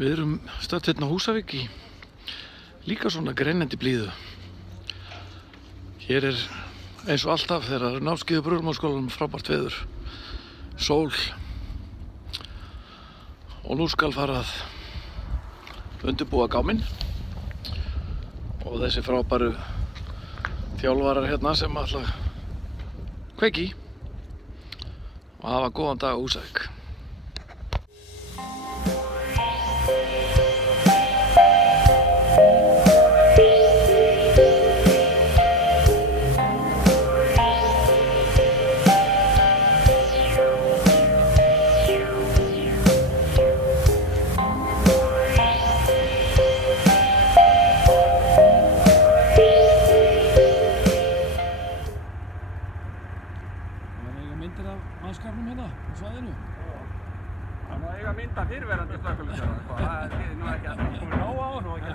Við erum stödd hérna á Húsavík í líka svona greinandi blíðu. Hér er eins og alltaf þegar námskeið á Brunamálaskólanum frábært veður, sól og nú skal fara að undirbúa gáminn og þessi frábæru þjálfarar hérna sem ætla að kveiki og hafa góðan dag á Húsavík. Myndir af mannskapnum hérna á svæðinu? Það má eiga mynda fyrrverandi slökkviliðsstjóra, sko. Það þýðir nú ekki að það komið nóg á nú ekki.